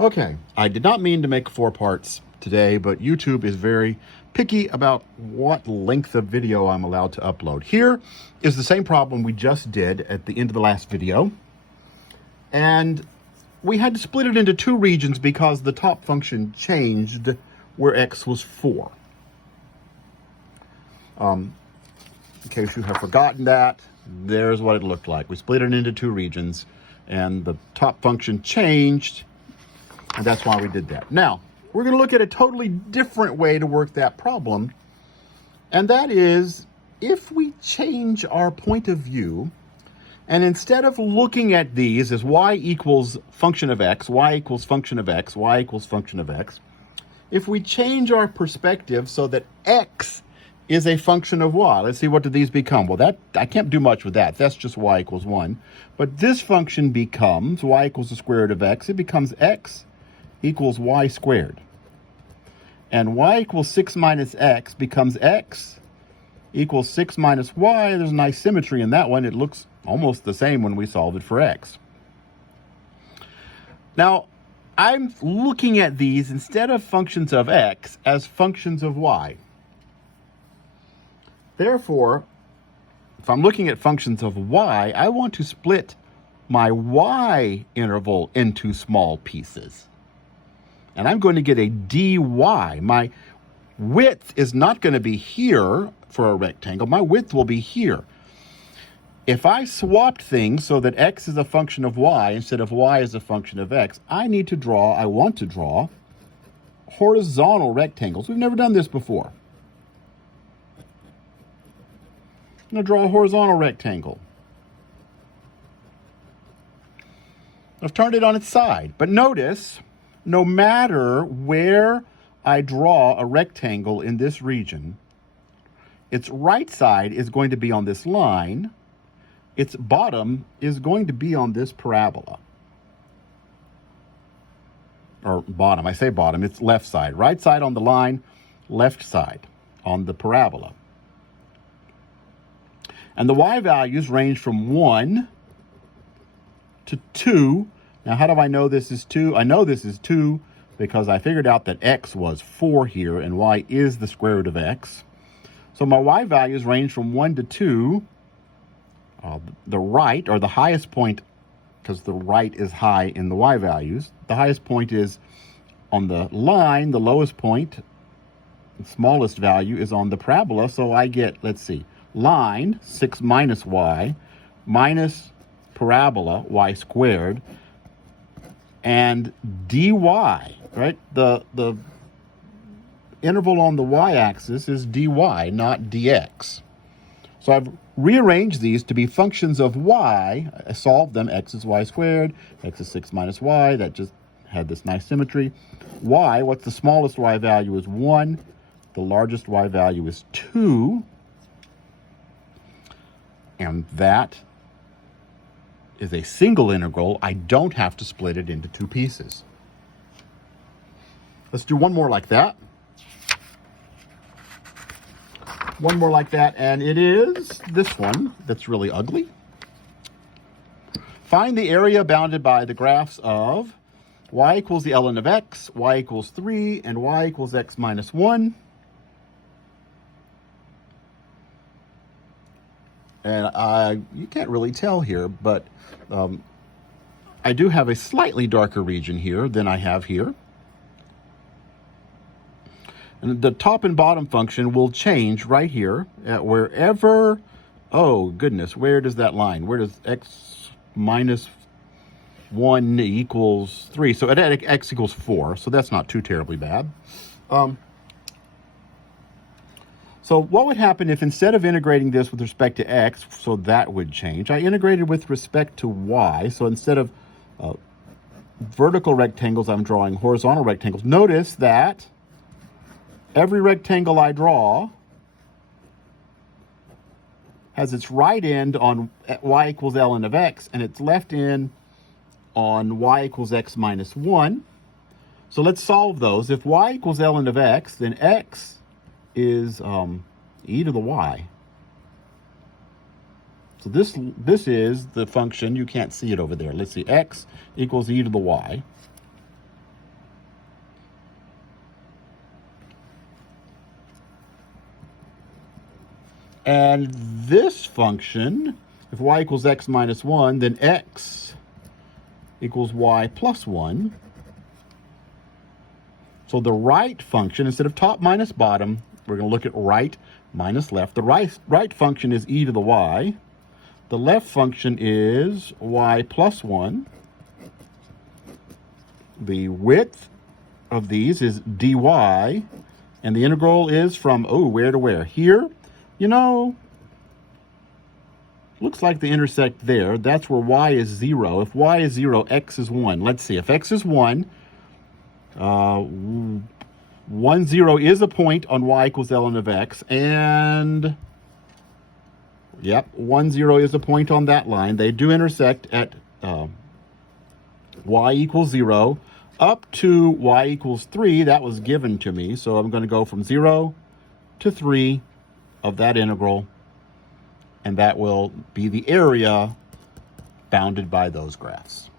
Okay, I did not mean to make 4 parts today, but YouTube is very picky about what length of video I'm allowed to upload. Here is the same problem we just did at the end of the last video. And we had to split it into 2 regions because the top function changed where x was 4. In case you have forgotten that, there's what it looked like. We split it into 2 regions, and the top function changed, and that's why we did that. Now, we're going to look at a totally different way to work that problem, and that is if we change our point of view, and instead of looking at these as y equals function of x, y equals function of x, y equals function of x, if we change our perspective so that x is a function of y. Let's see, what do these become? Well, that I can't do much with that. That's just y equals 1. But this function becomes y equals the square root of x. It becomes x equals y squared. And y equals 6 minus x becomes x equals 6 minus y. There's a nice symmetry in that one. It looks almost the same when we solve it for x. Now, I'm looking at these instead of functions of x as functions of y. Therefore, if I'm looking at functions of y, I want to split my y interval into small pieces. And I'm going to get a dy. My width is not going to be here for a rectangle. My width will be here. If I swapped things so that x is a function of y instead of y is a function of x, I want to draw horizontal rectangles. We've never done this before. I'm going to draw a horizontal rectangle. I've turned it on its side. But notice, no matter where I draw a rectangle in this region, its right side is going to be on this line. Its bottom is going to be on this parabola. Or bottom, I say bottom, it's left side. Right side on the line, left side on the parabola. And the y values range from 1 to 2. Now, how do I know this is 2? I know this is 2 because I figured out that x was 4 here and y is the square root of x. So my y values range from 1 to 2. The right, or the highest point, because the right is high in the y values, the highest point is on the line, the lowest point, the smallest value is on the parabola. So I get, let's see, line, 6 minus y, minus parabola, y squared, and dy, right? The interval on the y-axis is dy, not dx. So I've rearranged these to be functions of y. I solved them. X is y squared. X is 6 minus y. That just had this nice symmetry. Y, what's the smallest y value is 1. The largest y value is 2. And that is a single integral. I don't have to split it into 2 pieces. Let's do one more like that. One more like that, and it is this one that's really ugly. Find the area bounded by the graphs of y equals the ln of x, y equals 3, and y equals x minus 1. And you can't really tell here, but I do have a slightly darker region here than I have here. And the top and bottom function will change right here at wherever, oh goodness, where does that line? Where does x minus 1 equals 3? So at x equals 4, so that's not too terribly bad. So what would happen if instead of integrating this with respect to x, so that would change, I integrated with respect to y. So instead of vertical rectangles, I'm drawing horizontal rectangles. Notice that every rectangle I draw has its right end on y equals ln of x and its left end on y equals x minus 1. So let's solve those. If y equals ln of x, then x is e to the y. So this is the function. You can't see it over there. Let's see, x equals e to the y. And this function, if y equals x minus 1, then x equals y plus 1. So the right function, instead of top minus bottom, we're going to look at right minus left. The right function is e to the y. The left function is y plus 1. The width of these is dy, and the integral is from, where to where? Here, you know, looks like they intersect there. That's where y is 0. If y is 0, x is 1. Let's see. If x is 1, 1, 0 is a point on y equals ln of x. And, yep, 1, 0 is a point on that line. They do intersect at y equals 0 up to y equals 3. That was given to me. So I'm going to go from 0 to 3 of that integral. And that will be the area bounded by those graphs.